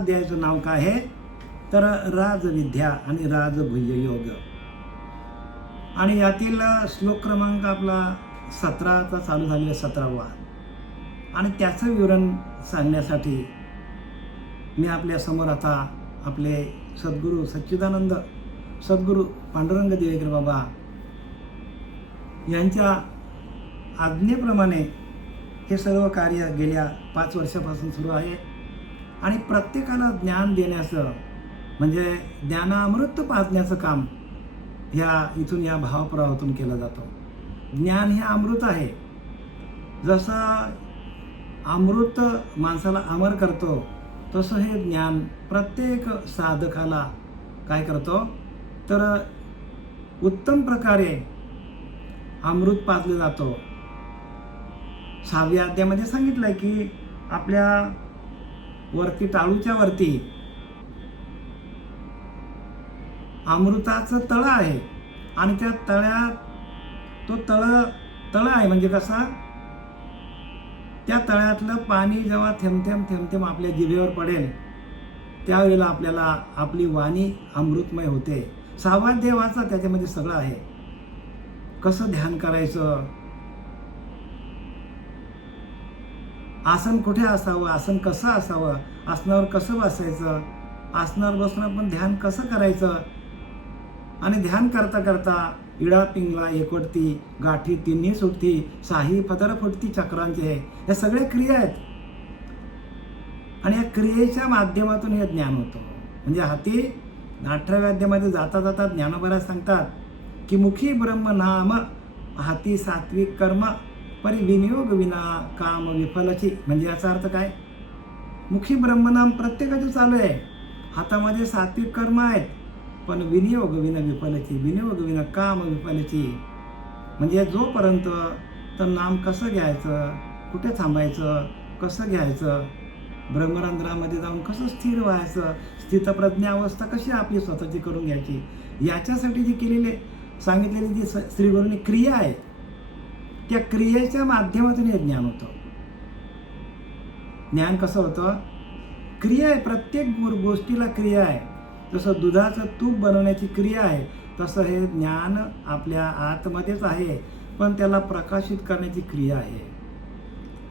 अध्यायाचं नाव काय आहे तर राजविद्या आणि राजभुय योग. आणि यातील श्लोक क्रमांक आपला 17चा चालू झालेला 17वा. आणि त्याचं विवरण सांगण्यासाठी मी आपल्या समोर आता आपले सद्गुरू सच्चिदानंद सद्गुरू पांडुरंग देवेकर बाबा यांच्या आज्ञेप्रमाणे हे सर्व कार्य गेल्या 5 वर्षापासून सुरू आहे. आणि प्रत्येकाला ज्ञान देण्याचं म्हणजे ज्ञानामृत पाजण्याचं काम इथून या भावप्रवाहातून केलं जातं. ज्ञान हे अमृत आहे. जसं अमृत माणसाला अमर करतो तसं हे ज्ञान प्रत्येक साधकाला काय करतो तर उत्तम प्रकारे अमृत पाजलं जातो. 6व्या अध्यायामध्ये सांगितलंय की आपल्या वरती टाळूच्या वरती अमृताचं तळ आहे आणि त्या तळ्यात तो तळ आहे म्हणजे कसा त्या तळ्यातलं पाणी जेव्हा थेंब आपल्या जिभेवर पडेल त्यावेळेला आपल्याला आपली वाणी अमृतमय होते. 6वा अध्याय वाचा, त्याच्यामध्ये सगळं आहे. कसं ध्यान करायचं, आसन कुठे असावं, आसन कसं असावं, आसनावर कसं बसायचं, आसनावर बसून आपण ध्यान कसं करायचं. आणि ध्यान करता करता इडा पिंगला एकवटती, गाठी तिन्ही सुटती, साही फदर फुटती चक्रांचे, या सगळ्या क्रिया आहेत. आणि या क्रियेच्या माध्यमातून हे ज्ञान होतं. म्हणजे हाती 18व्या अध्यायामध्ये जाता जाता ज्ञानोबराज सांगतात की मुखी ब्रह्म नाम हाती सात्विक कर्म परी विनियोग विना काम विफलची. म्हणजे याचा अर्थ काय, मुखी ब्रह्मनाम प्रत्येकाचं चालू आहे, हातामध्ये सात्विक कर्म आहेत, पण विनियोग विना विफलची, विनियोग विना काम विफलची. म्हणजे जोपर्यंत तर नाम कसं घ्यायचं, कुठे थांबायचं, कसं घ्यायचं, ब्रह्मरंध्रामध्ये जाऊन कसं स्थिर व्हायचं, स्थितप्रज्ञा अवस्था कशी आपली स्वतःची करून घ्यायची, याच्यासाठी जी केलेली सांगितलेली जी श्रीगुरूंनी क्रिया आहे त्या क्रियेच्या माध्यमातून हे ज्ञान होतं. ज्ञान कसं होतं, क्रिया आहे, प्रत्येक गोष्टीला क्रिया आहे. जसं दुधाचं तूप बनवण्याची क्रिया आहे तसं हे ज्ञान आपल्या आतमध्येच आहे, पण त्याला प्रकाशित करण्याची क्रिया आहे.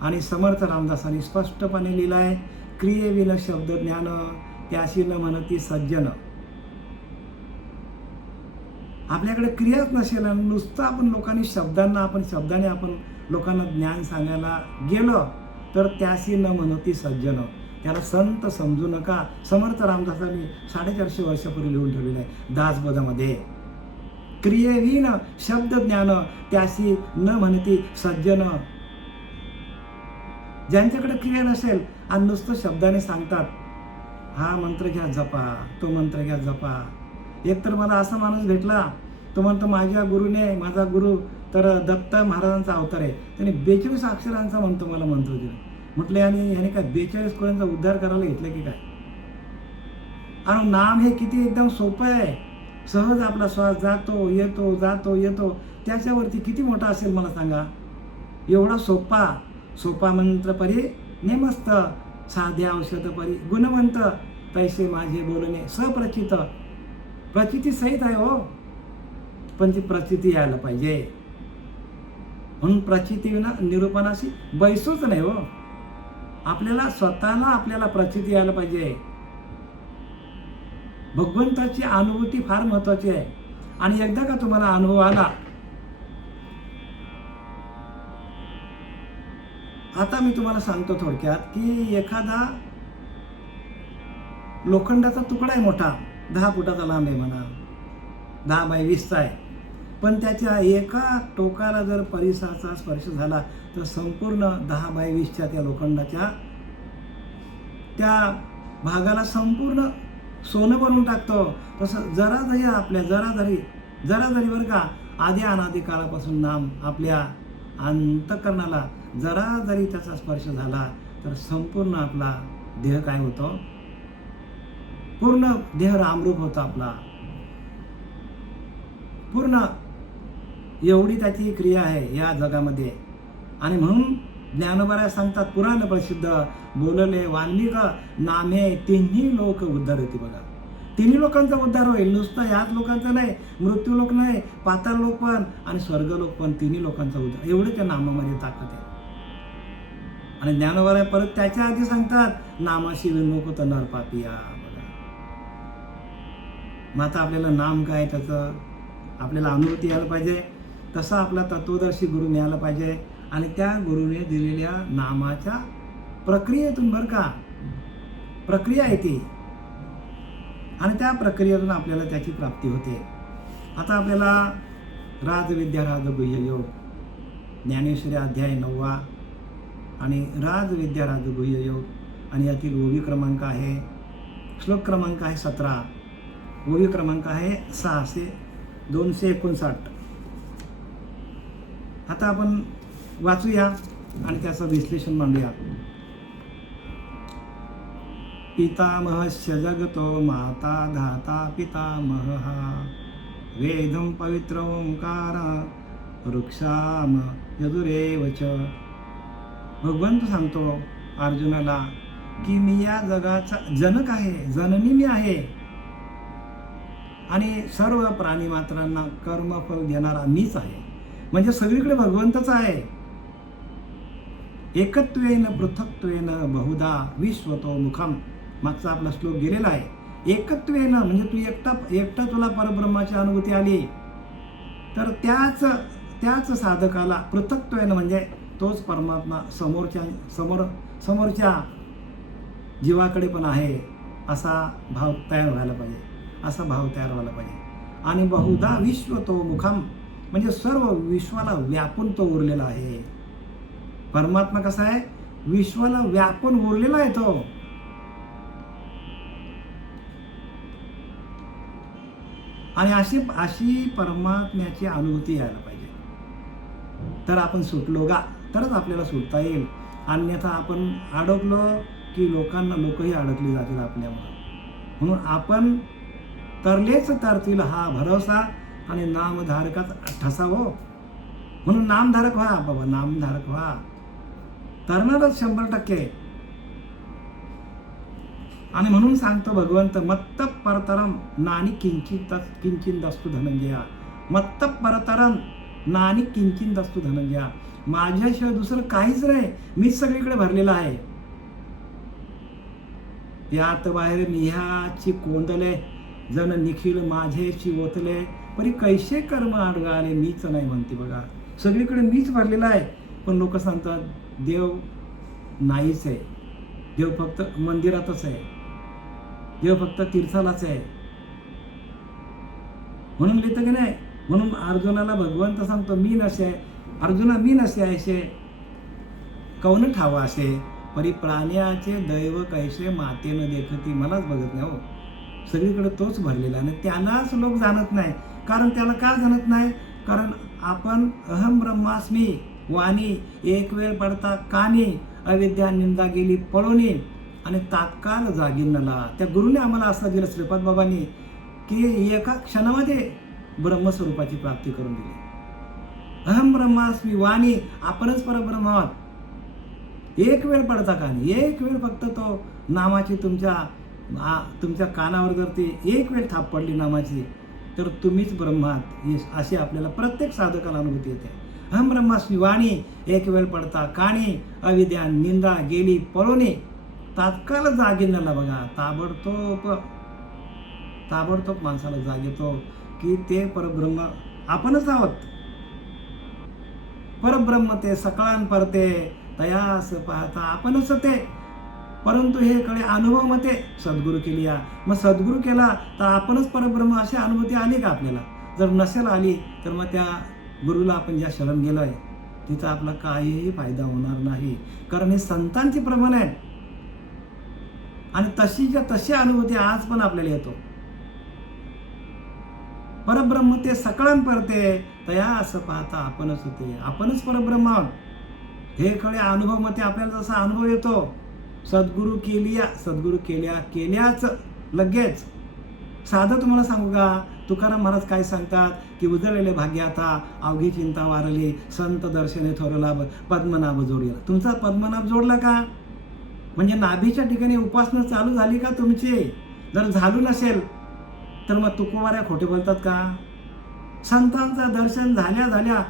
आणि समर्थ रामदासांनी स्पष्टपणे लिहिलं आहे, क्रियेविन शब्द ज्ञान त्याशी न म्हणती सज्जन. आपल्याकडे क्रियाच नसेल आणि नुसतं आपण शब्दाने आपण लोकांना ज्ञान सांगायला गेलो तर त्याशी न म्हणती सज्जन, त्याला संत समजू नका. समर्थ रामदासांनी 450 वर्षापूर्वी लिहून ठेवलेलं आहे दासबोधामध्ये. क्रियेविन शब्द ज्ञान त्याशी न म्हणती सज्जन. ज्यांच्याकडे क्रिया नसेल आणि नुसतं शब्दाने सांगतात, हा मंत्र घ्या जपा, तो मंत्र घ्या जपा. एकतर मला असा माणूस भेटला, तो म्हणतो माझा गुरु तर दत्त महाराजांचा अवतार आहे, त्याने 42 अक्षरांचा म्हणतो मला मंत्र दिला. म्हटलं ह्याने काय 42 कोणाचा उद्धार करायला घेतलं की काय. आणि नाम हे किती एकदम सोपं आहे, सहज आपला श्वास जातो येतो, त्याच्यावरती किती मोठा असेल मला सांगा. एवढा सोपा मंत्र परी नेमस्त, साध्या औषध परी गुणवंत, पैसे माझे बोलणे सप्रचित. प्रचिती सहित आहे हो, पण ती प्रचिती यायला पाहिजे. म्हणून प्रचिती विना निरूपणाशी बैसूच नाही हो. आपल्याला स्वतःला प्रचिती यायला पाहिजे. भगवंताची अनुभूती फार महत्वाची आहे. आणि एकदा का तुम्हाला अनुभव आला, आता मी तुम्हाला सांगतो थोडक्यात की एखादा लोखंडाचा तुकडा आहे मोठा, 10 फुटाचा लांब आहे म्हणा, 10 बाय 20चा आहे, पण त्याच्या एका टोकाला जर परिसराचा स्पर्श झाला तर संपूर्ण 10 बाय 20च्या त्या लोखंडाच्या त्या भागाला संपूर्ण सोनं बनवून टाकतो. तसं जरा जरी बरं का, आधी अनादी काळापासून नाम आपल्या अंतःकरणाला जरा जरी त्याचा स्पर्श झाला तर संपूर्ण आपला देह काय होतो, पूर्ण देह रामरूप होता आपला. पूर्ण एवढी त्याची क्रिया आहे या जगामध्ये. आणि म्हणून ज्ञानोबा सांगतात, पुराण प्रसिद्ध बोलले वाल्मिक नामे तिन्ही लोक उद्धारती. बघा, तिन्ही लोकांचा उद्धार होईल. नुसतं ह्याच लोकांचा नाही, मृत्यू लोक नाही, पाताळ लोक पण आणि स्वर्ग लोक पण, तिन्ही लोकांचा उद्धार. एवढे त्या नामामध्ये ताकद आहे. आणि ज्ञानोबा परत त्याच्या आधी सांगतात, नामाशी विमुख नर पापिया. बघा, मग आता आपल्याला नाम काय, त्याचं आपल्याला अनुभूती यायला पाहिजे. तसा आपला तत्वदर्शी गुरु मिळाला पाहिजे. आणि त्या गुरुने दिलेल्या नामाच्या प्रक्रियेतून, बरं का, प्रक्रिया आहे ती, आणि त्या प्रक्रियेतून आपल्याला त्याची प्राप्ती होते. आता आपल्याला राजविद्या राजगुह्य योग, ज्ञानेश्वरी अध्याय 9 आणि राजविद्या राजगुह्य योग, आणि यातील ओवी क्रमांक आहे, श्लोक क्रमांक आहे 17, ओवी क्रमांक आहे 259. आता आपण वाचूया आणि त्याचं विश्लेषण मांडूया. पितामहस्य जगतो माता धाता पितामह, वेदं पवित्र ओंकार वृक्षाम यजुरेव च. भगवंत सांगतो अर्जुनाला की मी या जगाचा जनक आहे, जननी मी आहे, आणि सर्व प्राणीमात्रांना कर्मफल देणारा मीच आहे. म्हणजे सगळीकडे भगवंतच आहे. एकत्वेन पृथक्त्वेन बहुधा विश्वतो मुखम, मागचा आपला श्लोक गेलेला आहे. एकत्वेन म्हणजे तू एकटा तुला परब्रह्माची अनुभूती आली, तर त्याच साधकाला पृथक्त्वेन म्हणजे तोच परमात्मा समोरच्या जीवाकडे पण आहे, असा भाव तयार व्हायला पाहिजे, असा भाव तयार व्हायला पाहिजे. आणि बहुधा विश्वतो मुखम म्हणजे सर्व विश्वाला व्यापून तो उरलेला आहे. परमात्मा कसा आहे, विश्वाला व्यापून उरलेला आहे तो. आणि अशी परमात्म्याची अनुभूती यायला पाहिजे. तर आपण सुटलो का, तरच आपल्याला सुटता येईल. अन्यथा आपण अडकलो की लोकही अडकली जातील आपल्यामुळे. म्हणून आपण तरलेच तरतील हा भरोसा, आणि नामधारकाच ठसा हो. म्हणून नामधारक व्हा बाबा, नामधारक व्हा, तरणारच 100%. आणि म्हणून सांगतो भगवंत, मत्त परतरम नानी किंचित दस्तु धनंजया. मत्त परतरम नानी किंचित दस्तु धनंजया. माझ्याशिवाय दुसरं काहीच नाही, मीच सगळीकडे भरलेला आहे. यात बाहेर निह्याची कोंदले, जन निखिल माझेची ओतले, परी कैसे कर्म अडगाले मीच नाही म्हणते. बघा, सगळीकडे मीच भरलेला आहे. पण लोक सांगतात देव नाहीच आहे, देव फक्त मंदिरातच आहे, देव फक्त तीर्थालाच आहे. म्हणून लिहितं की नाही, म्हणून अर्जुनाला भगवंत सांगतो, मी नसे अर्जुना मी नसे ऐसे कौन ठावा असे, परी प्राण्याचे दैव कैसे मातेनं देखती. मलाच बघत नाही हो, सगळीकडे तोच भरलेला. आणि त्यालाच लोक जाणत नाही. कारण त्याला का जाणत नाही, कारण आपण अहम ब्रह्मास्मी वाणी एक वेळ पडता कानी, अविद्या निंदा गेली पळोनी, आणि तात्काळ जागिनला. त्या गुरुने आम्हाला असं दिलं श्रीपाद बाबांनी, की एका क्षणामध्ये ब्रह्मस्वरूपाची प्राप्ती करून दिली. अहम ब्रह्मास्मी वाणी, आपणच परब्रह्म आहोत. एक वेळ पडता कानी, एक वेळ फक्त तो नामाची तुमच्या कानावर जर ती एक वेळ थाप पडली नामाची, तर तुम्हीच ब्रह्मात अशी आपल्याला प्रत्येक साधकाला अनुभूती येते. अहम ब्रह्मास्मी वाणी, एक वेळ पडता काणी, अविद्या निंदा गेली पळोनी, तात्काळ जाग येण्याला. बघा, ताबडतोब माणसाला जाग येतो की ते परब्रह्म आपणच आहोत. परब्रह्म ते सकळान परते, तयास पाहता आपणच ते. परंतु हे कळे अनुभव मते सद्गुरू केली या. मग सद्गुरू केला तर आपणच परब्रह्म अशी अनुभूती आली का आपल्याला? जर नसेल आली तर मग त्या गुरुला आपण ज्या शरण गेलोय तिथं आपला काहीही फायदा होणार नाही. कारण हे संतांची प्रमाण आहे. आणि तशीच्या तशी अनुभूती आज पण आपल्याला येतो. परब्रह्म ते सकळान परते, तया असं पाहता आपणच होते. आपणच परब्रह्म आहोत हे कळे अनुभव मते आपल्याला जसा अनुभव येतो. सद्गुरू केल्याच लगेच साधं तुम्हाला सांगू का, तुकाराम महाराज काय सांगतात की उजळलेले भाग्याता अवघी चिंता वारली, संत दर्शने थोरला पद्मनाभ जोडला. तुमचा पद्मनाभ जोडला का? म्हणजे नाभीच्या ठिकाणी उपासना चालू झाली का तुमची? जर झाली नसेल तर मग तुकोबाऱ्या खोटे बोलतात का? संतांचं दर्शन झाल्या झाल्या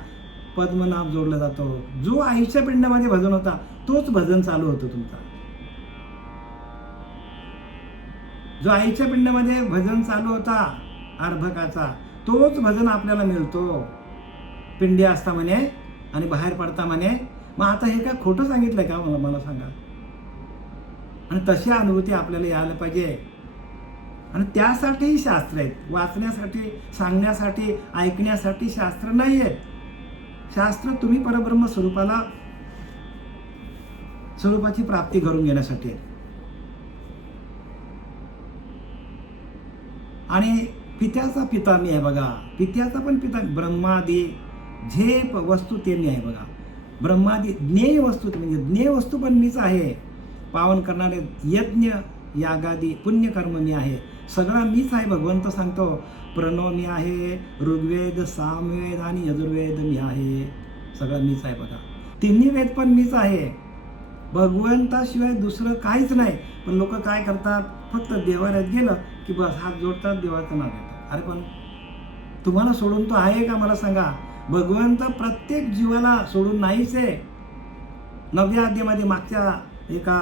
पद्मनाभ जोडला जातो. जो आईच्या पिंडामध्ये भजन होता तोच भजन चालू होतो तुमचा. जो आईच्या पिंडामध्ये भजन चालू होता अर्भकाचा, तोच भजन आपल्याला मिळतो. पिंडी असता म्हणे आणि बाहेर पडता म्हणे. मग आता हे काय खोटं सांगितलंय का? मला सांगा. आणि तशी अनुभूती आपल्याला यायला पाहिजे. आणि त्यासाठीही शास्त्र आहेत. वाचण्यासाठी, सांगण्यासाठी, ऐकण्यासाठी शास्त्र नाही आहेत. शास्त्र तुम्ही परब्रह्म स्वरूपाची प्राप्ती करून घेण्यासाठी आहे. आणि पित्याचा पिता मी आहे बघा. पित्याचा पण पिता ब्रह्मादी जे वस्तू ते मी आहे बघा. ब्रह्मादी ज्ञेय वस्तू म्हणजे ज्ञेय वस्तू पण मीच आहे. पावन करणारे यज्ञ यागादी पुण्यकर्म मी आहे. सगळा मीच आहे. भगवंत सांगतो प्रणव मी आहे, ऋग्वेद, सामवेद आणि यजुर्वेद मी आहे. सगळं मीच आहे बघा. तिन्ही वेद पण मीच आहे. भगवंताशिवाय दुसरं काहीच नाही. पण लोक काय करतात, फक्त देवाऱ्यात गेलं की बस हात जोडतात, देवाचं नाव घेतात. अरे पण तुम्हाला सोडून तो आहे का मला सांगा? भगवंत प्रत्येक जीवाला सोडून नाहीच आहे. 9व्या अध्यायामध्ये मागच्या एका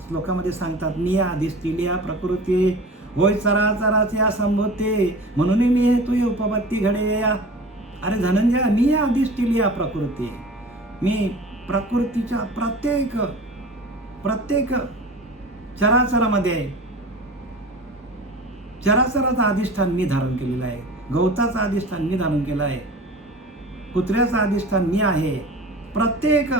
श्लोकामध्ये सांगतात, मी दिसतीलिया प्रकृती होय चराचराच्या संभोते म्हणून मी हे तुझी उपपत्ती घडे. अरे धनंजय, मी दिसतीलिया प्रकृती, मी प्रकृतीच्या प्रत्येक चराचरामध्ये चराचराचं अधिष्ठान मी धारण केलेलं आहे. गवताचं अधिष्ठान मी धारण केलं आहे. कुत्र्याचं अधिष्ठान मी आहे. प्रत्येक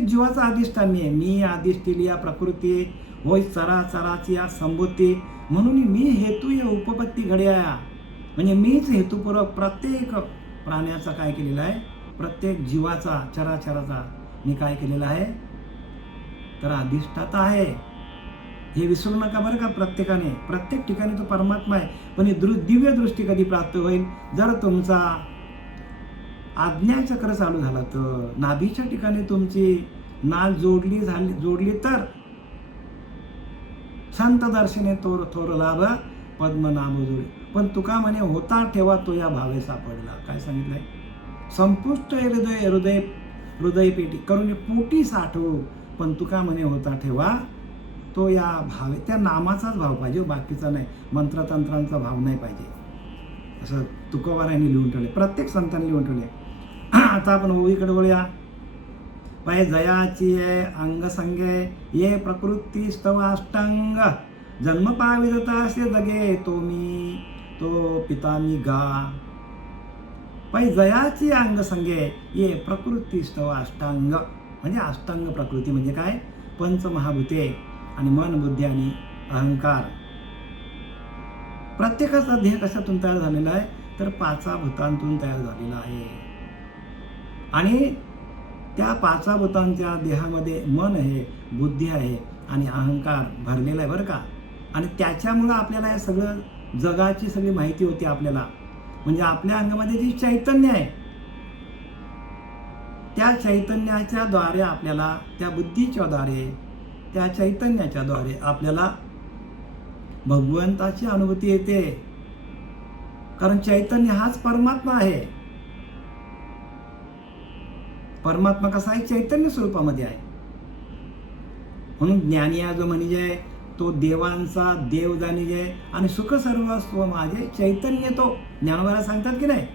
जीवाचं अधिष्ठान मी आहे. मी अधिष्ठिलिया प्रकृती होय चराचराची या संभूती म्हणून मी हेतू या उपपत्ती घड्या. म्हणजे मीच हेतुपूर्वक प्रत्येक प्राण्याचा काय केलेला आहे, प्रत्येक जीवाचा चराचराचा मी काय केलेला आहे तर अधिष्ठाता आहे. हे विसरू नका बरं का. प्रत्येक ठिकाणी तो परमात्मा आहे. पण ही दिव्य दृष्टी कधी प्राप्त होईल, जर तुमचा आज्ञाचक्र चालू झाला तर, नाभीच्या ठिकाणी तुमची नाल जोडली तर संत दर्शने थोर लाभ पद्मनाभ जोडी. पण तुका म्हणे होता ठेवा तो या भावे सापडला. काय सांगितलंय? संपुष्ट हृदय पेटी करून पोटी साठवू. पण तुका म्हणे होता ठेवा तो या भावे. त्या नामाचाच भाव पाहिजे, बाकीचा नाही. मंत्रतंत्रांचा भाव नाही पाहिजे. असं तुकोबारायांनी लिहून ठेवले, प्रत्येक संतांनी लिहून ठेवले. आता आपण ओळीकडे वळूया. पाय जयाची ये अंग संगे ये प्रकृती स्तव अष्टांग जन्म पाविदता से जगे तो मी तो पिता मी गा. पाय जयाची अंग संगे ये प्रकृती स्तव अष्टांग म्हणजे अष्टांग प्रकृती म्हणजे काय, पंचमहाभूते आणि मन, बुद्धी आणि अहंकार. प्रत्येकाचा देह कशातून तयार झालेला आहे तर 5 भूतांतून तयार झालेला आहे. आणि त्या 5 भूतांच्या देहामध्ये मन आहे, बुद्धी आहे आणि अहंकार भरलेला आहे बरं का. आणि त्याच्यामुळं आपल्याला हे सगळं जगाची सगळी माहिती होती आपल्याला. म्हणजे आपल्या अंगामध्ये जी चैतन्य आहे त्या चैतन्याच्या द्वारे आपल्याला, त्या बुद्धीच्या द्वारे, त्या चैतन्याच्या द्वारे आपल्याला भगवंताची अनुभूती येते. कारण चैतन्य हाच परमात्मा आहे. परमात्मा कसा आहे, चैतन्य स्वरूपामध्ये आहे. म्हणून ज्ञानी जो म्हणजे तो देवांचा देव जाणीजे आणि सुख सर्वस्व माझे चैतन्य. तो ज्ञानोबाला सांगतात की नाही.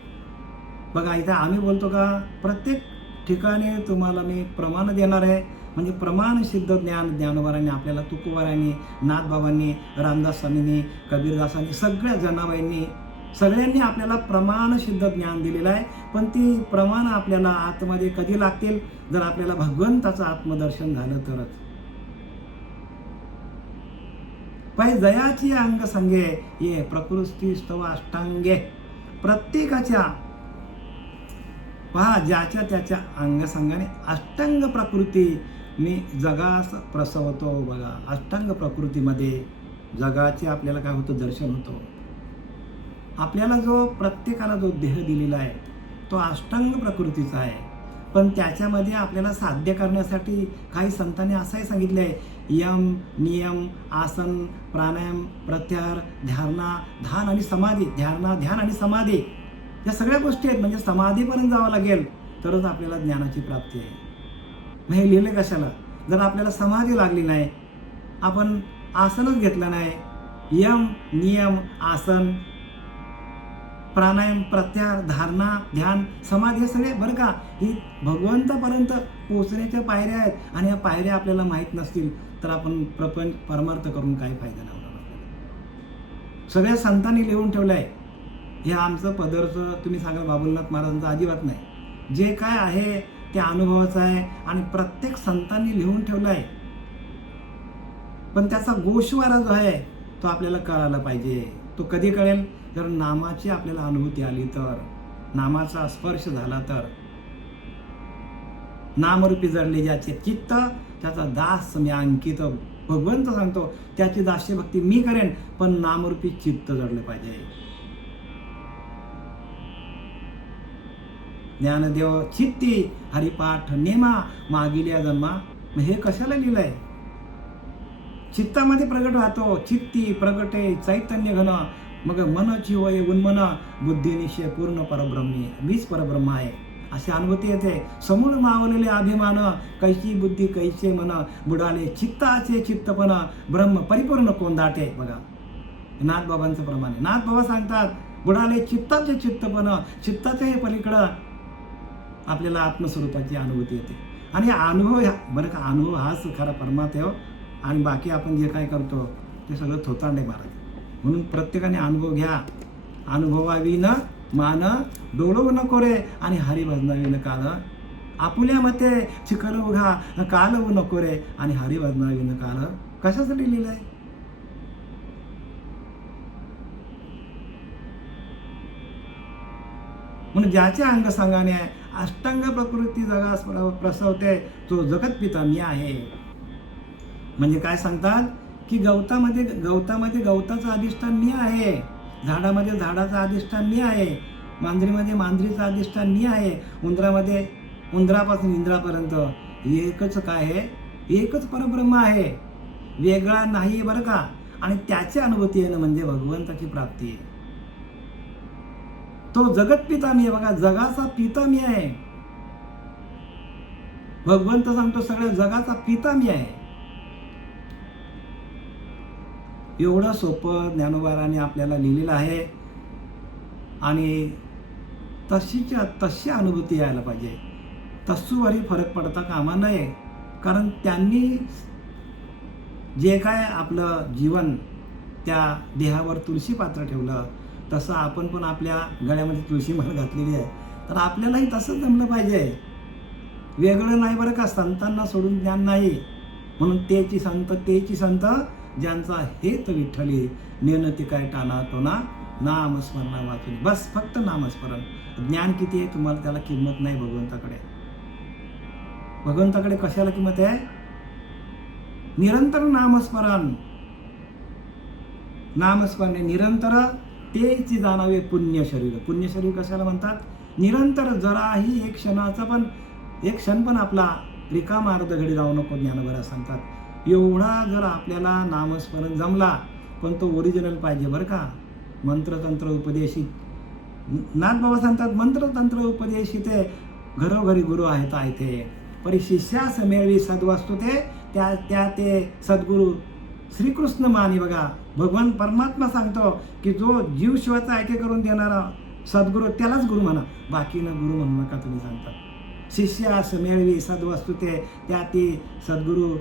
बघा इथं आम्ही बोलतो का, प्रत्येक ठिकाणी तुम्हाला मी प्रमाण देणार आहे. म्हणजे प्रमाण सिद्ध ज्ञान ज्ञानोबारांनी आपल्याला, तुकोबारांनी, नाथबाबांनी, रामदास स्वामींनी, कबीरदासांनी, सगळ्या जनाबाईंनी, सगळ्यांनी आपल्याला प्रमाण सिद्ध ज्ञान दिलेलं आहे. पण ती प्रमाण आपल्याला आतमध्ये कधी लागतील, जर आपल्याला भगवंताचं आत्मदर्शन झालं तरच. पाय जयाची अंग संगे ये प्रकृती स्तव अष्टांगे. प्रत्येकाच्या पहा ज्याच्या त्याच्या अंगसंगाने अष्टांग प्रकृती मी जगास प्रसवतो. बघा, अष्टांग प्रकृतीमध्ये जगाचे आपल्याला काय होतं, दर्शन होतं. आपल्याला जो प्रत्येकाला जो देह दिलेला आहे तो अष्टांग प्रकृतीचा आहे, पण त्याच्यामध्ये आपल्याला साध्य करण्यासाठी काही संतांनी असंही सांगितलं आहे, यम, नियम, आसन, प्राणायाम, प्रत्याहार, ध्याना, ध्यान आणि समाधी. ध्याना, ध्यान आणि समाधी या सगळ्या गोष्टी आहेत. म्हणजे समाधीपर्यंत जावं लागेल तरच आपल्याला ज्ञानाची प्राप्ती आहे. मग हे लिहिले कशाला? जर आपल्याला समाधी लागली नाही, आपण आसनच घेतलं नाही, यम, नियम, आसन, प्राणायाम, प्रत्याहार, धारणा, ध्यान, समाधी हे सगळे बरं का, ही भगवंतापर्यंत पोचण्याच्या पायऱ्या आहेत. आणि या पायऱ्या आपल्याला माहीत नसतील तर आपण प्रपंच परमार्थ करून काही फायदा नाही होणार आपल्याला. सगळ्या संतांनी लिहून ठेवलं आहे. हे आमचं पदरचं तुम्ही सांगा बाबुलनाथ महाराजांचं अजिबात नाही. जे काय आहे ते अनुभवाचं आहे आणि प्रत्येक संतांनी लिहून ठेवलं आहे. पण त्याचा गोषवारा जो आहे तो आपल्याला कळायला पाहिजे. तो कधी कळेल? जर नामाची आपल्याला अनुभूती आली तर, नामाचा स्पर्श झाला तर. नामरूपी जडले ज्याचे चित्त त्याचा दास मी अंकित. भगवंत सांगतो त्याची दास्य भक्ती मी करेन, पण नामरूपी चित्त जडले पाहिजे. ज्ञानदेव चित्ती हरिपाठ नेमा मागिल्या जन्मा. हे कशाला लिहिलंय? चित्तामध्ये प्रगट राहतो. चित्ती प्रगटे चैतन्य घन, मग मनची वय उन्मन, बुद्धिनिश्चय पूर्ण परब्रह्मी. मीच परब्रह्म आहे अशी अनुभूती येते. समूळ मावलेले अभिमान, कैची बुद्धी कैचे मन, बुडाले चित्ताचे चित्तपण, ब्रह्म परिपूर्ण कोंदाटे. बघा, नाथबाबांचं प्रमाणे नाथबाबा सांगतात, बुडाले चित्ताचे चित्तपण. चित्ताचे हे पलीकडं आपल्याला आत्मस्वरूपाची अनुभूती येते. आणि अनुभव बरं का, अनुभव हाच खरा परमात्मा आहे. आणि बाकी आपण जे काय करतो ते सगळं थोतांडे महाराज. म्हणून प्रत्येकाने अनुभव घ्या. अनुभवाविन मान डोळू नको रे, आणि हरिभजनाविन काल आपुल्या मते चिखल उघा कालवू नको रे, आणि हरिभजनाविन काल. कशासाठी लिहिलंय? म्हणून ज्याच्या अंगसंगाने अष्टांग प्रकृती जगास प्रसवते तो जगत पिता मी आहे. म्हणजे काय सांगतात की गवतामध्ये गवताचं अधिष्ठान मी आहे, झाडामध्ये झाडाचं अधिष्ठान मी आहे, मांजरीमध्ये मांजरीचं अधिष्ठान मी आहे, उंदरामध्ये उंदरापासून इंद्रापर्यंत एकच काय आहे, एकच परब्रह्म आहे, वेगळा नाही बरं का. आणि त्याची अनुभूती येणं म्हणजे भगवंताची प्राप्ती आहे. तो जगत पिता मी आहे. बघा, जगाचा पिता मी आहे. भगवंत सांगतो सगळ्या जगाचा पिता मी आहे. एवढं सोपं ज्ञानोबाराने आपल्याला लिहिलेलं आहे. आणि तशी अनुभूती यायला पाहिजे. तसूवरी फरक पडता कामा नये. कारण त्यांनी जे काय आपलं जीवन त्या देहावर तुळशी पात्र ठेवलं, तसं आपण पण आपल्या गळ्यामध्ये तुळशी माळ घातलेली आहे. तर आपल्यालाही तसंच जमलं पाहिजे. वेगळं नाही बरं का. संतांना सोडून ज्ञान नाही. म्हणून तेची संत ज्यांचा हेत विठ्ठली, नेनती काय टाना टोना, नामस्मरणा वाचून. बस फक्त नामस्मरण. ज्ञान किती आहे तुम्हाला त्याला किंमत नाही भगवंताकडे. भगवंताकडे कशाला किंमत आहे? निरंतर नामस्मरण. नामस्मरणे निरंतर तेची जाणावे पुण्य शरीर. पुण्य शरीर कशाला म्हणतात? निरंतर. जराही एक क्षण पण आपला रिकामा अर्ध घडी जाऊ नको, ज्ञानोबा सांगतात. एवढा जर आपल्याला नामस्मरण जमला, पण तो ओरिजिनल पाहिजे बरं का. मंत्रतंत्र उपदेशी नाथबाबा सांगतात, मंत्रतंत्र उपदेशी ते घरोघरी गुरु आहेत आहे. परी शिष्यास मिळवी सद्वस्तू त्या ते सद्गुरू श्रीकृष्ण मानी. बघा, भगवान परमात्मा सांगतो की जो जीव शिवाचा ऐके करून देणारा सद्गुरू त्यालाच गुरु म्हणा, बाकीनं गुरु म्हणू नका तुम्ही सांगतात. शिष्यास मिळवी सद्वस्तू त्या ते सद्गुरू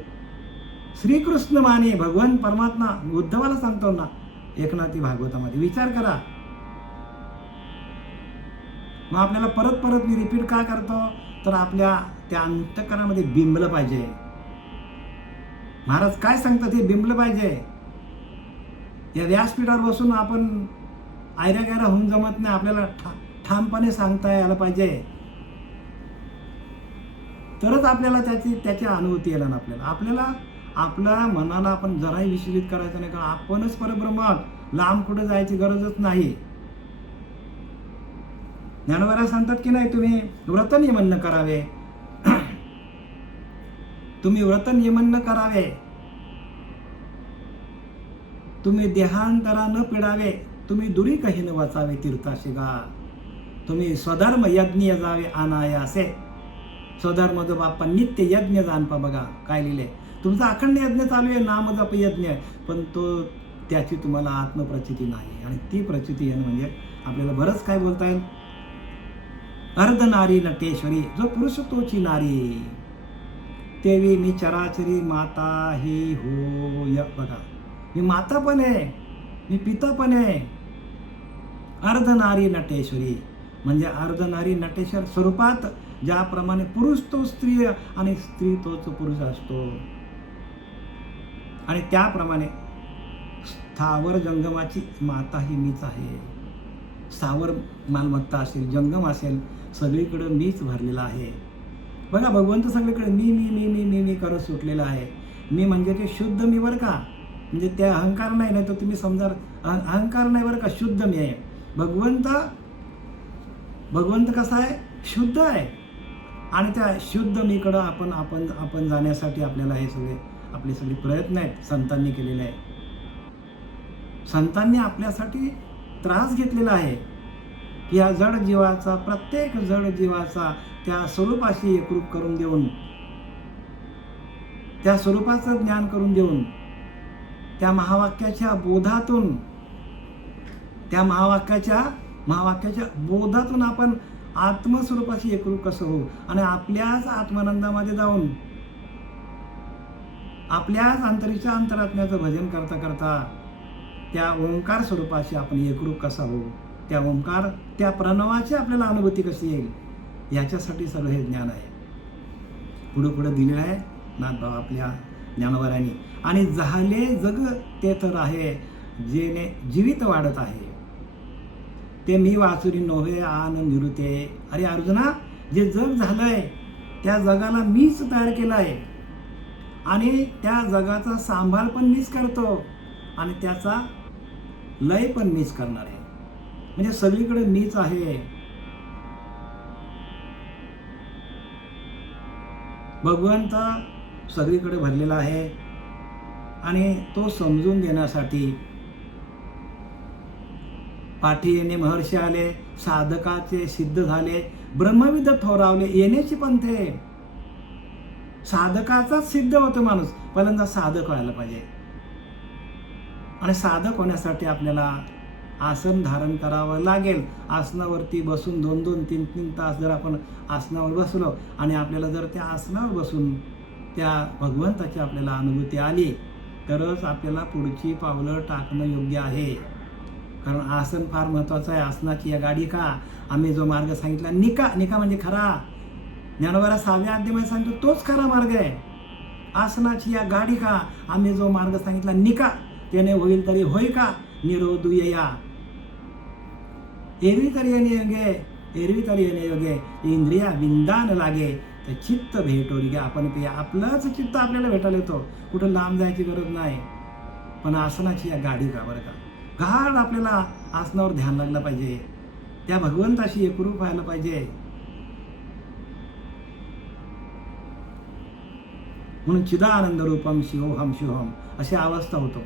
श्रीकृष्ण माने. भगवान परमात्मा उद्धवाला सांगतो ना एकनाथी भागवतामध्ये. विचार करा. मग आपल्याला परत मी रिपीट का करतो? तर आपल्या त्या अंतःकरणामध्ये बिंबलं पाहिजे. महाराज काय सांगतात हे बिंबलं पाहिजे. या व्यासपीठावर बसून आपण आयऱ्या गैरा होऊन जमत नाही. आपल्याला ठामपणे सांगता यायला पाहिजे. तरच आपल्याला त्याची अनुभूती येणार. आपल्याला आपल्या मनाला आपण जराही विचलित करायचं नाही, कारण आपणच परब्रह्म आहोत. लांब कुठे जायची गरजच नाही. ज्ञानोबा सांगतात की नाही, तुम्ही व्रत नियमन करावे, तुम्ही व्रत नियमन करावे, तुम्ही देहांतरा न पिडावे, तुम्ही दुरी काही न वाचावे तीर्थाशी गा, तुम्ही स्वधर्म यज्ञ जावे अनायासे. स्वधर्म जो बाप्पा नित्य यज्ञ जाणपा. बघा काय लिहिले, तुमचा अखंड यज्ञ चालू आहे, नाम जप यज्ञ, पण त्याची तुम्हाला आत्मप्रचिती नाही. आणि ती प्रचिती आहे म्हणजे आपल्याला बरंच काय बोलता येईल. अर्ध नारी नटेश्वरी, जो पुरुष तोची नारी, तेवी मी चराचरी माता ही होय. बघा, मी माता पण आहे, मी पिता पण आहे. अर्धनारी नटेश्वरी म्हणजे अर्धनारी नटेश्वर स्वरूपात, ज्याप्रमाणे पुरुष तो स्त्री आणि स्त्री तोच पुरुष असतो, आणि त्याप्रमाणे स्थावर जंगमाची माता ही मीच आहे. स्थावर मालमत्ता असेल, जंगम असेल, सगळीकडे मीच भरलेला आहे. बघा, भगवंत सगळीकडे मी मी मी मी मी मी करत सुटलेला आहे. मी म्हणजे ते शुद्ध मी बरं का, म्हणजे ते अहंकार नाही तर तुम्ही समजा अहंकार नाही बरं का, शुद्ध मी आहे. भगवंत कसा आहे, शुद्ध आहे. आणि त्या शुद्ध मीकडं आपण जाण्यासाठी आपल्याला हे आपले सगळे प्रयत्न आहेत संतांनी केलेले आहे. संतांनी आपल्यासाठी त्रास घेतलेला आहे की या जड जीवाचा, प्रत्येक जड जीवाचा त्या स्वरूपाशी एकरूप करून देऊन, त्या स्वरूपाचं ज्ञान करून देऊन, त्या महावाक्याच्या बोधातून, त्या महावाक्याच्या बोधातून आपण आत्मस्वरूपाशी एकरूप कसं होऊ, आणि आपल्याच आत्मानंदामध्ये जाऊन आपल्याच अंतरीच्या अंतरात्म्याचं भजन करता करता त्या ओंकार स्वरूपाशी आपण एकरूप कसा होऊ, त्या ओंकार, त्या प्रणवाची आपल्याला अनुभूती कशी येईल, याच्यासाठी सगळं हे ज्ञान आहे. पुढं दिलेलं आहे नाथभाव आपल्या ज्ञानोबारांनी. आणि झाले जग ते तर आहे, जेने जीवित वाढत आहे, ते मी वाचुरी नव्हे आन निरुते. अरे अर्जुना, जे जग झालंय त्या जगाला मीच तयार केलं आहे, आणि त्या जगाचा सांभाळ पण मीच करतो, आणि त्याचा लय पण मीच करणार आहे. म्हणजे सगळीकडे मीच आहे. भगवंत सगळीकडे भरलेला आहे, आणि तो समजून देण्यासाठी पाठी येणे महर्षी आले, साधकाचे सिद्ध झाले, ब्रह्मविद ठोरावले, येण्याची पंथे. साधकाचाच सिद्ध होतो माणूस, पहिल्यांदा साधक व्हायला पाहिजे. आणि साधक होण्यासाठी आपल्याला आसन धारण करावं लागेल. आसनावरती बसून 2-2, 3-3 तास जर आपण आसनावर बसलो, आणि आपल्याला जर त्या आसनावर बसून त्या भगवंताची आपल्याला अनुभूती आली, तरच आपल्याला पुढची पावलं टाकणं योग्य आहे. कारण आसन फार महत्त्वाचं आहे. आसनाची या गाडी का, आम्ही जो मार्ग सांगितला, निका म्हणजे खरा, ज्ञानोबाला 6व्या अध्यायामध्ये सांगतो तोच खरा मार्ग आहे. आसनाची या गाडी का, आम्ही जो मार्ग सांगितला, निका, त्याने होईल तरी होय का, निरोधुया, एरवी तरी येणे योगे, इंद्रिया विंदान लागे, तर चित्त भेटोरी घ्या. आपण आपलंच चित्त आपल्याला भेटायला येतो, कुठं लांब जायची गरज नाही. पण आसनाची या गाडी का बरं का, गाढ आपल्याला आसनावर ध्यान लागलं पाहिजे, त्या भगवंताशी एकरूप व्हायला पाहिजे. म्हणून चिदानंद रूपम शिवोहम शिवोहम अशी अवस्था होतो.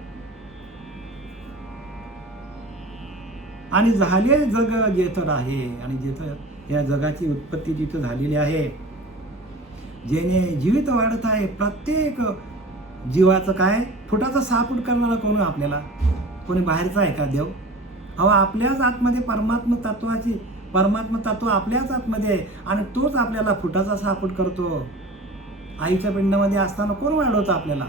आणि झाले जग जेथर आहे, आणि जेथं या जगाची उत्पत्ती जिथं झालेली आहे, जेणे जीवित वाढत आहे, प्रत्येक जीवाचं काय, फुटाचा 6 फूट करणारा कोण आपल्याला, कोणी बाहेरचा आहे का देव? अहो, आपल्याच आतमध्ये परमात्मा तत्व आपल्याच आतमध्ये आहे, आणि तोच आपल्याला फुटाचा 6 फूट करतो. आईच्या पिंडामध्ये असताना कोण वाढवतं आपल्याला?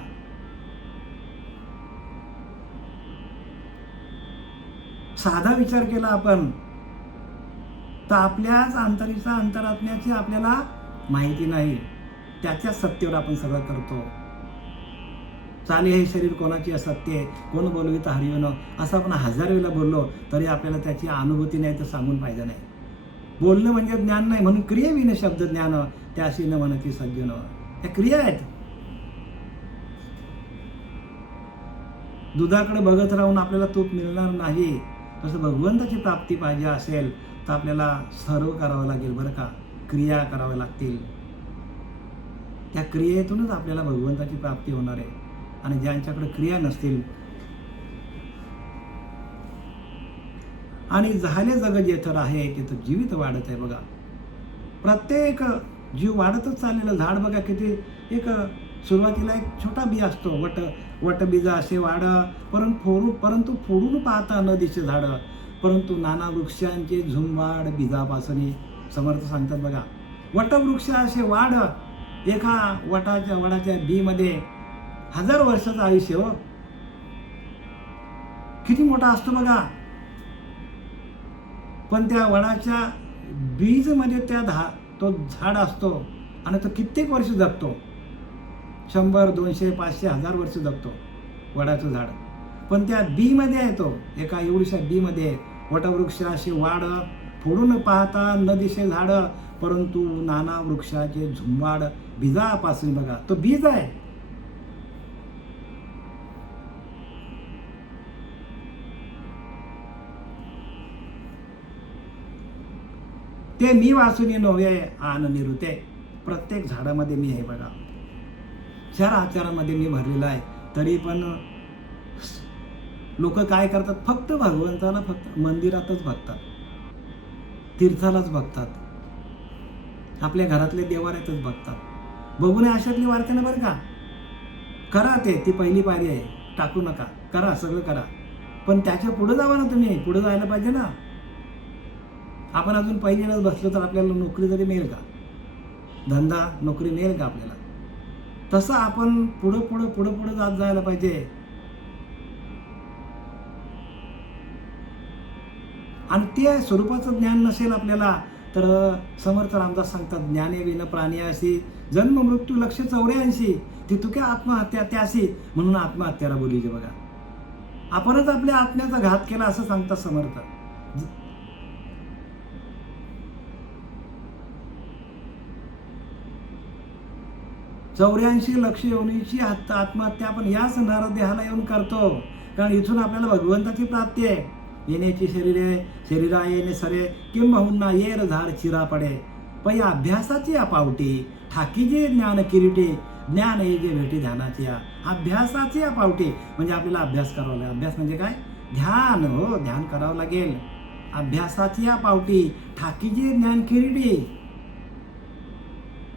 साधा विचार केला आपण तर आपल्याच अंतरात्म्याची आपल्याला माहिती नाही, त्याच्या सत्तेवर आपण सगळं करतो. चाले हे शरीर कोणाची असत्य आहे, कोण बोलवित हरिओन, असं आपण 1000 वेळेला बोललो तरी आपल्याला त्याची अनुभूती नाही तर सांगून फायदा नाही. बोलणं म्हणजे ज्ञान नाही, म्हणून क्रियेविन शब्द ज्ञान त्याशी न म्हणती सज्जन. त्या क्रिया आहेत. दुधाकडे बघत राहून आपल्याला तूप मिळणार नाही. तसं भगवंताची प्राप्ती पाहिजे असेल तर आपल्याला सर्व करावं लागेल बरं का, क्रिया कराव्या लागतील. त्या क्रियेतूनच आपल्याला भगवंताची प्राप्ती होणार आहे. आणि ज्यांच्याकडे क्रिया नसतील आणि झाले जग जेथर आहे तिथं जीवित वाढत आहे बघा. प्रत्येक जीव वाढतच चाललेलं झाड बघा, किती एक सुरुवातीला एक छोटा बी असतो, वटबीजा असे वाढ, परंतु फोडून पाहता न दिसे झाड, परंतु नाना वृक्षांचे झुंबाड बीजापासून. समर्थ सांगतात बघा, वटवृक्ष असे वाढ, एका वडाच्या बीमध्ये 1000 वर्षाचं आयुष्य हो, किती मोठा असतो बघा. पण त्या वडाच्या बीज मध्ये तो झाड असतो आणि तो कित्येक वर्ष जगतो. 100, 200, 500, 1000 वर्ष जगतो वडाचं झाड. पण त्या बी मध्ये आहे तो, एका एवढीशा बी मध्ये वटवृक्ष असे वाढ, फोडून पाहता न दिसे झाड, परंतु नाना वृक्षाचे झुंबाड बीजापासून. बघा, तो बीज आहे. ते मी वासुनी नव्हे आन निरुते. प्रत्येक झाडामध्ये मी आहे बघा, 4 आचारामध्ये मी भरलेला आहे. तरी पण लोक काय करतात, फक्त भगवंताला फक्त मंदिरातच बघतात, तीर्थालाच बघतात, आपल्या घरातले देवाऱ्यातच बघतात. बघू नये अशातली वार्ते ना बरं का. करा ते, ती पहिली पायरी आहे, टाकू नका, करा, सगळं करा. पण त्याच्या पुढे जावा ना तुम्ही, पुढे जायला पाहिजे ना. आपण अजून पहिलीलाच बसलो तर आपल्याला नोकरी तरी मिळेल का, धंदा नोकरी मिळेल का आपल्याला. तसं आपण पुढं जात जायला पाहिजे. आणि ते स्वरूपाचं ज्ञान नसेल आपल्याला तर समर्थ रामदास सांगतात, ज्ञाने विन प्राणियासी जन्म मृत्यू लक्ष 84, ती तुके आत्महत्या त्यासी. म्हणून आत्महत्याला बोलीचे बघा, आपणच आपल्या आत्म्याचा घात केला असं सांगतात समर्थ. 84 लक्ष योनीची आत्महत्या आपण याच नरदेहाला येऊन करतो. कारण इथून आपल्याला भगवंताची प्राप्ती आहे. येण्याची शरीरा येणे सरे किंबहुना येर झार चिरा पडे, पै अभ्यासाची अपावटी ठाकी जे ज्ञान किरीटी, ज्ञान ये जे भेटी ध्यानाची. अभ्यासाची अपावटी म्हणजे आपल्याला अभ्यास करावा लागेल. अभ्यास म्हणजे काय, ध्यान. हो, ध्यान करावं लागेल. अभ्यासाची अपावटी ठाकी जे ज्ञान किरीटी.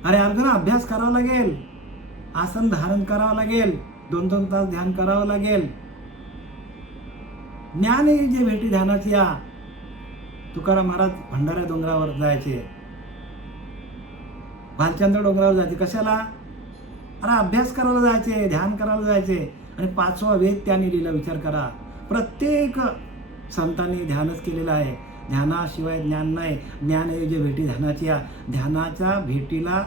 अरे अर्जुन, अभ्यास करावा लागेल, आसन धारण करावं लागेल, 2-2 तास ध्यान करावं लागेल. ज्ञान जे भेटी ध्यानाची. तुकाराम महाराज भंडारा डोंगरावर जायचे, भालचंद्र डोंगरावर जायचे. कशाला, अरे अभ्यास करायला जायचे, ध्यान करायला जायचे. आणि 5वा वेद त्यांनी लिहिला, विचार करा. प्रत्येक संतांनी ध्यानच केलेलं आहे. ध्यानाशिवाय ज्ञान नाही. ज्ञान हे जे भेटी ध्यानाची. ध्यानाच्या भेटीला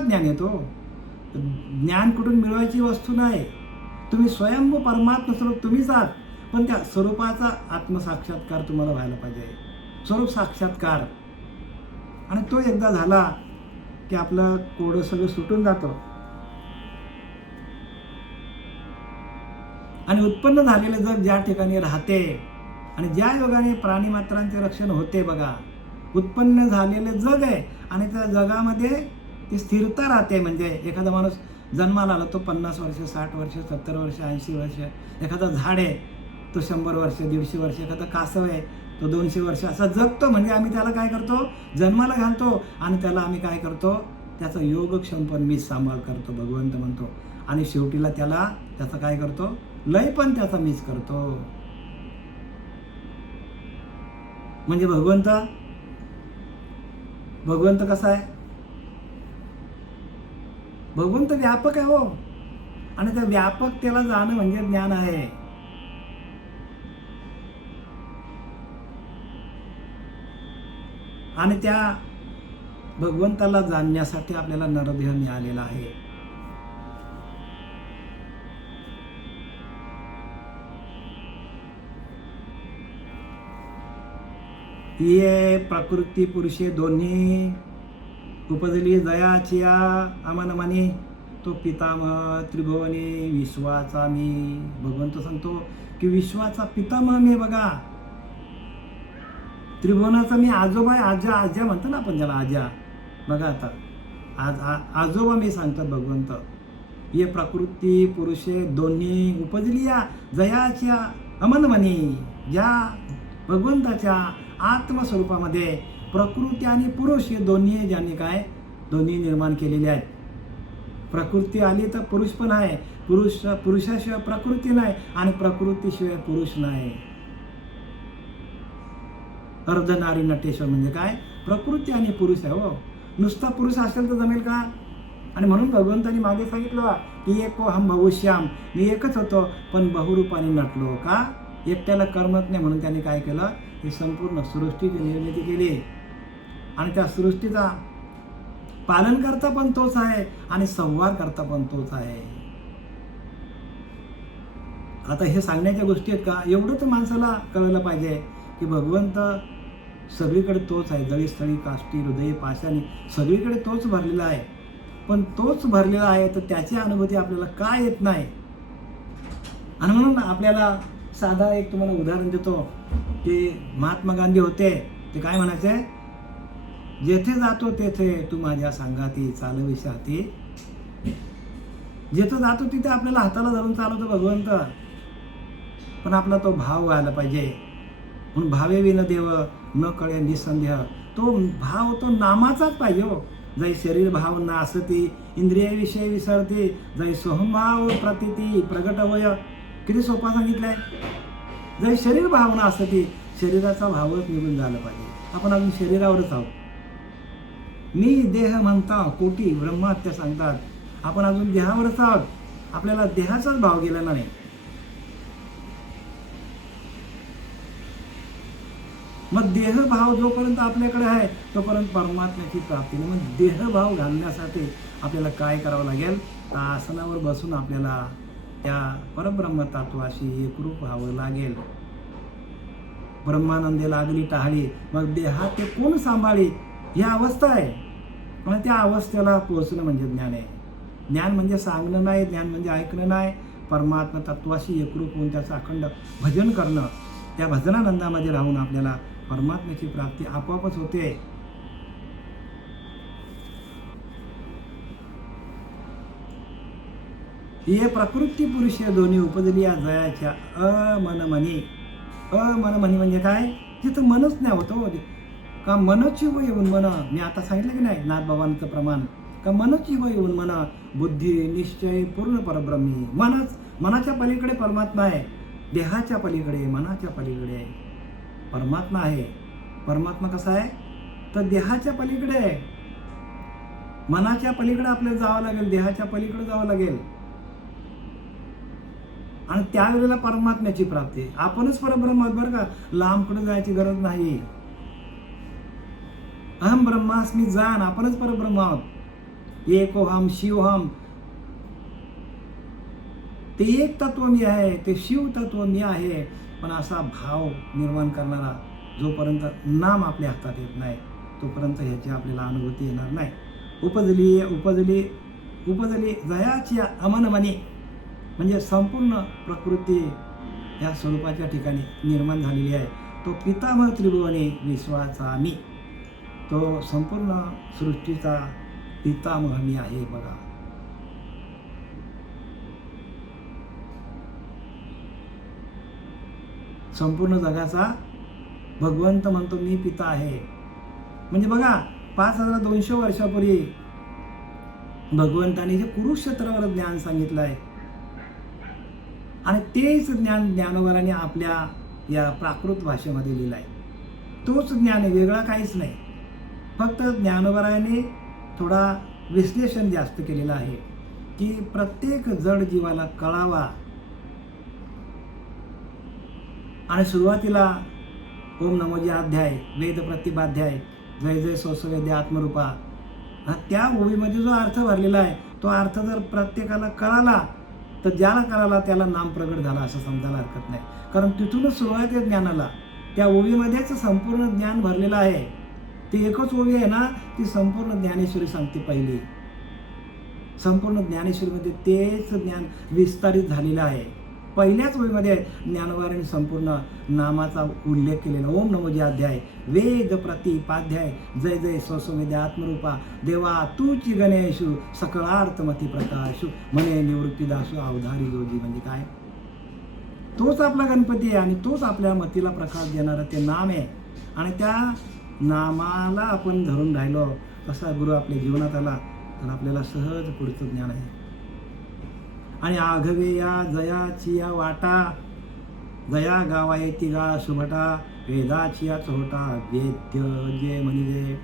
ज्ञान येतो. ज्ञान कुठून मिळवायची वस्तू नाही. तुम्ही स्वयंभू परमात्मा स्वरूप तुम्हीच आहात. पण त्या स्वरूपाचा आत्मसाक्षात्कार तुम्हाला व्हायला पाहिजे, स्वरूप साक्षात्कार. आणि तो एकदा झाला की आपलं कोडं सगळं सुटून जातं. आणि उत्पन्न झालेले जग ज्या ठिकाणी राहते आणि ज्या योगाने प्राणीमात्रांचे रक्षण होते बघा, उत्पन्न झालेले जग आहे आणि त्या जगामध्ये ती स्थिरता राहते. म्हणजे एखादा माणूस जन्माला आला, तो 50 वर्ष, 60 वर्ष, 70 वर्ष, 80 वर्ष. एखादा झाड आहे तो 100 वर्ष, 150 वर्ष. एखादा कासव आहे तो 200 वर्ष असा जगतो. म्हणजे आम्ही त्याला काय करतो, जन्माला घालतो आणि त्याला आम्ही काय करतो, त्याचा योगक्षम पण मीच सांभाळ करतो, भगवंत म्हणतो. आणि शेवटीला त्याचा काय करतो, लय पण त्याचा मीच करतो. म्हणजे भगवंत कसा आहे, भगवंत व्यापक आहे हो. आणि त्या व्यापकतेला जाणं म्हणजे ज्ञान आहे. आणि त्या भगवंताला जाणण्यासाठी आपल्याला नरदेह मिळालेला आहे. ये प्रकृती पुरुषे दोन्ही उपजली जयाचिया अमन मनी, तो पितामह त्रिभुवनी विश्वाचा मी. भगवंत सांगतो की विश्वाचा पितामह मी बघा, त्रिभुवनाचा मी आजोबा आहे. आजा आजा म्हणतो ना आपण ज्याला, आजा. बघा आता आजोबा मी सांगतात भगवंत. ये प्रकृती पुरुषे दोन्ही उपजली या जयाच्या अमन मनी. ज्या भगवंताच्या आत्मस्वरूपामध्ये प्रकृती आणि पुरुष हे दोन्ही ज्यांनी काय दोन्ही निर्माण केलेले आहेत. प्रकृती आली तर पुरुष पण आहे, पुरुषाशिवाय प्रकृती नाही आणि प्रकृतीशिवाय पुरुष नाही. अर्धनारी नटेश्वर म्हणजे काय, प्रकृती आणि पुरुष आहे. हो, नुसता पुरुष असेल तर जमेल का? आणि म्हणून भगवंतांनी मागे सांगितलं की एको हम बहुश्याम, मी एकच होतो पण बहुरूपाने नटलो. का? एकट्याला करमत नाही म्हणून त्यांनी काय केलं, ही संपूर्ण सृष्टीची निर्मिती केली आणि त्या सृष्टीचा पालन करता पण तोच आहे आणि संवाद करता पण तोच आहे. आता हे सांगण्याच्या गोष्टी आहेत का? एवढं तर माणसाला कळलं पाहिजे की भगवंत सगळीकडे तोच आहे. जळीस्थळी काष्टी हृदय पाशाने सगळीकडे तोच भरलेला आहे. पण तोच भरलेला आहे तर त्याची अनुभूती आपल्याला काय येत नाही. आणि म्हणून आपल्याला साधा एक तुम्हाला उदाहरण देतो की महात्मा गांधी होते, ते काय म्हणायचे, जेथे जातो तेथे तू माझ्या सांगाती चालविशी हाती. जेथे जातो तिथे आपल्याला हाताला धरून चालवतो भगवंत, पण आपला तो भाव व्हायला पाहिजे. म्हणून भावे विन देव न कळे निसंदेह, तो भाव तो नामाचाच पाहिजे. हो, जै शरीर भाव नासती इंद्रिय विषय विसरते, जै सोहमभाव प्रतिती प्रगट होय. किती सोपा सांगितलंय. जै शरीर भावना असती, शरीराचा भावच निघून झाला पाहिजे. आपण अजून शरीरावरच आहोत. मी देह म्हणता कोटी ब्रह्महत्या सांगतात, आपण अजून देहावरच आहोत. आपल्याला देहाचाच भाव गेला नाही. मग देहभाव जोपर्यंत आपल्याकडे आहे तोपर्यंत परमात्म्याची प्राप्ती नाही. मग देहभाव घालण्यासाठी आपल्याला काय करावं लागेल, आसनावर बसून आपल्याला त्या परब्रह्म तत्वाशी एकरूप व्हावं लागेल. ब्रह्मानंदे लागली टाळी, मग देहात ते कोण सांभाळी, ही अवस्था आहे. पण त्या अवस्थेला पोहोचणं म्हणजे ज्ञान आहे. ज्ञान म्हणजे सांगणं नाही, ज्ञान म्हणजे ऐकणं नाही. परमात्मा तत्वाशी एकरूप होऊन त्याचं अखंड भजन करणं, त्या भजनानंदामध्ये राहून आपल्याला परमात्म्याची प्राप्ती आपोआपच होते. ये प्रकृती पुरुषे दोन्ही उपजली या जयाच्या अमनमनी. अमनमनी म्हणजे काय, तिथं मनच नाही होतं. का मनची हो येऊन मन, मी आता सांगितलं की नाही नाथबाबांचं प्रमाण, का मनची हो येऊन मन बुद्धी निश्चय पूर्ण परब्रह्मी. मनाच्या पलीकडे परमात्मा आहे, देहाच्या पलीकडे मनाच्या पलीकडे परमात्मा आहे. परमात्मा कसा आहे तर देहाच्या पलीकडे आहे. मनाच्या पलीकडे आपल्याला जावं लागेल, देहाच्या पलीकडे जावं लागेल आणि त्यावेळेला परमात्म्याची प्राप्ती. आपणच परब्रह्म आहोत बरं का, लांबकडे जायची गरज नाही. अहम ब्रह्मास्मी जाण, आपणच परब्रह्म आहोत. एकोहम शिवहम, ते एक तत्व मी आहे, ते शिव तत्व मी आहे. पण असा भाव निर्माण करणारा जोपर्यंत नाम आपल्या हातात येत नाही तोपर्यंत ह्याची आपल्याला अनुभूती येणार नाही. उपजली जयाची अमनमनी म्हणजे संपूर्ण प्रकृती या स्वरूपाच्या ठिकाणी निर्माण झालेली आहे. तो पितामह त्रिभुवनी विश्वाचा मी, तो संपूर्ण सृष्टीचा पितामह मी आहे. बघा, संपूर्ण जगाचा भगवंत म्हणतो मी पिता आहे. म्हणजे बघा 5200 वर्षापूर्वी भगवंताने जे कुरुक्षेत्रावर ज्ञान सांगितलं आहे आणि तेच ज्ञान ज्ञानोबांनी आपल्या या प्राकृत भाषेमध्ये लिहिलं आहे. तोच ज्ञान आहे, वेगळा काहीच नाही. फक्त ज्ञानोबांनी थोडा विश्लेषण जास्त केलेलं आहे की प्रत्येक जड जीवाला कळावा. आणि सुरुवातीला ओम नमोजी अध्याय, वेद प्रतिपाध्याय, जय जय सोसवेद्य आत्मरूपा, त्या ओवीमध्ये जो अर्थ भरलेला आहे तो अर्थ जर प्रत्येकाला कळाला तर ज्याला कळाला त्याला नाम प्रगट झाला असं समजायला हरकत नाही. कारण तिथूनच सुरुवात आहे ज्ञानाला. त्या ओवीमध्येच संपूर्ण ज्ञान भरलेलं आहे. ती एकच ओवी आहे ना, ती संपूर्ण ज्ञानेश्वरी सांगते पहिली. संपूर्ण ज्ञानेश्वरीमध्ये तेच ज्ञान विस्तारित झालेलं आहे. पहिल्याच ओळीमध्ये ज्ञानवाराने संपूर्ण नामाचा उल्लेख केलेला. ओम नमो अध्याय वेद प्रतिपाध्याय जय जय स्वस्ववेद आत्मरूपा देवा तूची गणेशु सकळार्थमती प्रकाशु म्हणे निवृत्तीदासु अवधारी जोगी. म्हणजे काय, तोच आपला गणपती आहे आणि तोच आपल्या मतीला प्रकाश देणारं ते नाम आहे. आणि त्या नामाला आपण धरून राहिलो, तसा गुरु आपल्या जीवनात आला तर आपल्याला सहज पुढचं ज्ञान आहे. आणि आघवे या जयाची या वाटा जया गावा येती गा सुभटा वेदाची या चोटा वेद्य जे म्हणजे.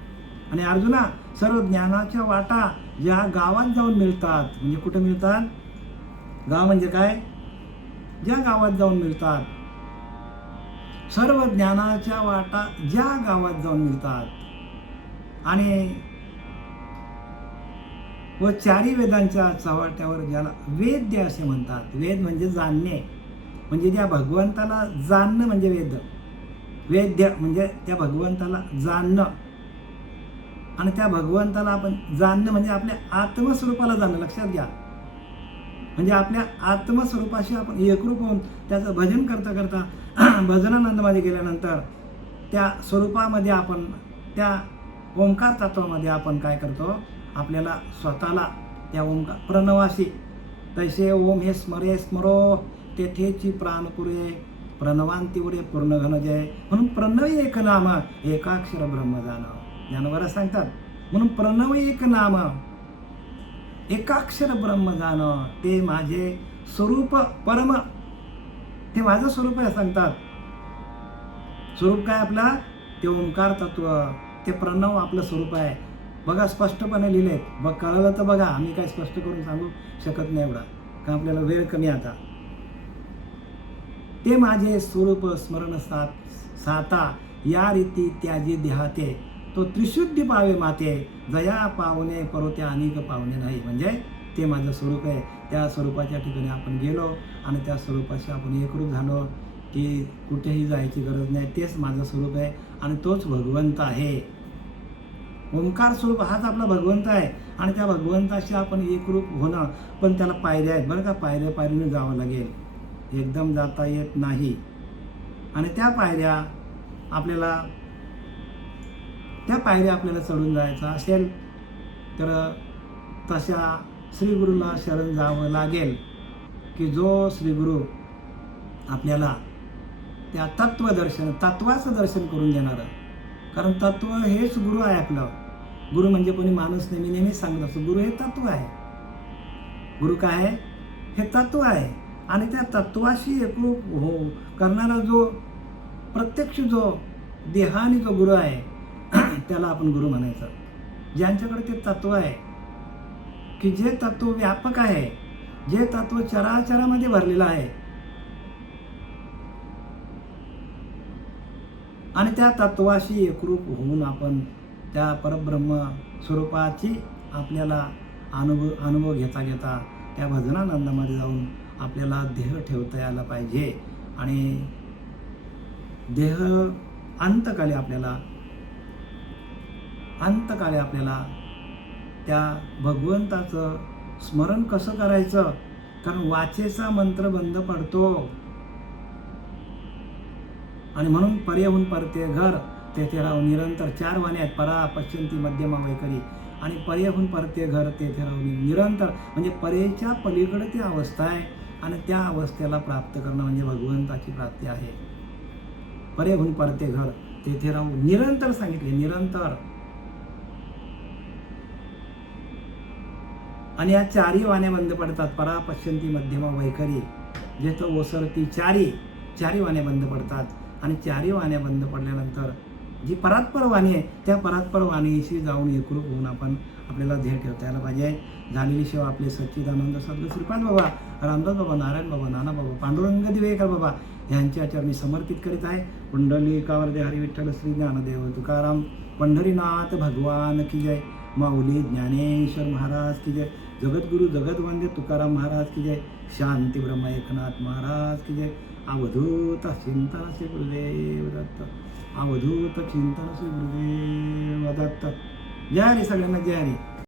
आणि अर्जुना, सर्व ज्ञानाच्या वाटा ज्या गावात जाऊन मिळतात, म्हणजे कुठे मिळतात, गाव म्हणजे काय, ज्या गावात जाऊन मिळतात, सर्व ज्ञानाच्या वाटा ज्या गावात जाऊन मिळतात. आणि व चारी वेदांच्या चव्हाट्यावर ज्याला वेद्य असे म्हणतात. वेद म्हणजे जाणणे, म्हणजे त्या भगवंताला जाणणं म्हणजे वेद. वेद्य म्हणजे त्या भगवंताला जाणणं. आणि त्या भगवंताला आपण जाणणं म्हणजे आपल्या आत्मस्वरूपाला जाणणं. लक्षात घ्या, म्हणजे आपल्या आत्मस्वरूपाशी आपण एकरूप होऊन त्याचं भजन करता करता भजनानंदमध्ये गेल्यानंतर त्या स्वरूपामध्ये आपण, त्या ओंकार तत्वामध्ये आपण काय करतो, आपल्याला स्वतःला त्या ओंकार प्रणवाशी तैसे ओम हे स्मरे स्मरो तेथेची प्राणपुरे प्रणवांतिवरे पूर्ण घन जय. म्हणून प्रणव एक नाम एकाक्षर ब्रह्म जाण. ज्ञानवर सांगतात म्हणून प्रणव एक नाम एकाक्षर ब्रह्म जाण ते माझे स्वरूप परम, ते माझं स्वरूप आहे सांगतात. स्वरूप काय आपला, ते ओंकार तत्व, ते प्रणव आपलं स्वरूप आहे. बघा स्पष्टपणे लिहिले, बघ कळलं तर बघा, आम्ही काय स्पष्ट करून सांगू शकत नाही एवढा, का आपल्याला वेळ कमी आता. ते माझे स्वरूप स्मरण साता या रीती त्याजी देहाते तो त्रिशुद्धी पावे माते जया पावणे परोते अनेक पावणे नाही. म्हणजे ते माझं स्वरूप आहे. त्या स्वरूपाच्या ठिकाणी आपण गेलो आणि त्या स्वरूपाशी आपण एकरूप झालो की कुठेही जायची गरज नाही. तेच माझं स्वरूप आहे आणि तोच भगवंत आहे. ओंकार स्वरूप हाच आपला भगवंत आहे आणि त्या भगवंताशी आपण एकरूप होणं. पण त्याला पायऱ्या आहेत बरं का, पायऱ्या पायरीने जावं लागेल, एकदम जाता येत नाही. आणि त्या पायऱ्या आपल्याला चढून जायचं असेल तर तशा श्रीगुरूला शरण जावं लागेल, की जो श्रीगुरू आपल्याला त्या तत्वाचं दर्शन करून देणार. कारण तत्व हेच गुरु आहे आपलं. गुरु म्हणजे कोणी माणूस नेहमीच सांगत असतो, गुरु हे तत्व आहे. गुरु काय आहे, हे तत्व आहे. आणि त्या तत्वाशी एकरूप हो करणारा जो प्रत्यक्ष जो देहाने जो गुरु आहे त्याला आपण गुरु म्हणायचं. ज्यांच्याकडे ते तत्व आहे, की जे तत्व व्यापक आहे, जे तत्व चराचरामध्ये भरलेलं आहे आणि त्या तत्वाशी एकरूप होऊन आपण त्या परब्रह्म स्वरूपाची आपल्याला अनुभव घेता त्या भजनानंदामध्ये जाऊन आपल्याला देह ठेवता यायला पाहिजे. आणि देह अंतकाली आपल्याला त्या भगवंताचं स्मरण कसं करायचं, कारण वाचेचा मंत्र बंद पडतो. आणि म्हणून पर्यहून परते घर तेथे राहू निरंतर. 4 वाणी आहेत, परा पश्चिंती मध्यमा वैखरी. आणि पर्यहून परते घर तेथे राहू निरंतर, म्हणजे परेच्या पलीकडे ती अवस्था आहे आणि त्या अवस्थेला प्राप्त करणं म्हणजे भगवंताची प्राप्ती आहे. पर्यहून परते घर तेथे राहू निरंतर सांगितले, निरंतर. आणि या 4ही वाण्या बंद पडतात, परा पश्चिंती मध्यमा वैखरी. जेथं ओसरती 4ही वाण्या बंद पडतात. आणि 4ही वाण्या बंद पडल्यानंतर जी परात्पर वाणी आहे त्या परात्पर वाणीशी जाऊन एकरूप होऊन आपल्याला ध्येय ठेवता यायला पाहिजे. झालेली सेवा आपले सच्चिदानंद सद्गुरू श्रीपाद बाबा, रामदास बाबा, नारायण बाबा, नाना बाबा, पांडुरंग दिवेकर बाबा यांच्या चरणी समर्पित करीत आहे. पुंडलिकावरदे हरी विठ्ठल श्री ज्ञानदेव तुकाराम पंढरीनाथ भगवान की जय. माऊली ज्ञानेश्वर महाराज की जय, जगद्गुरु जगदवंद्य तुकाराम महाराज की जय, शांती ब्रह्म एकनाथ महाराज की जय, अवधूत चिंतन श्री गुरुदेव दत्त, अवधूत चिंतन श्री गुरुदेव दत्त. जय हरी, सगळ्यांना जय हरी.